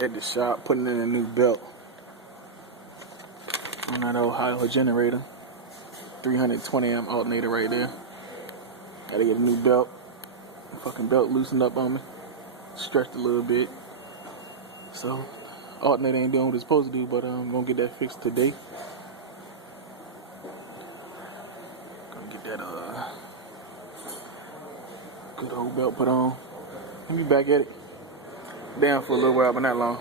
at the shop, putting in a new belt on that old high generator. 320 amp alternator right there. Gotta get a new belt. Fucking belt loosened up on me. Stretched a little bit. So, alternator ain't doing what it's supposed to do, but I'm gonna get that fixed today. Gonna get that good old belt put on. I'll be back at it. Down for a little while, but not long.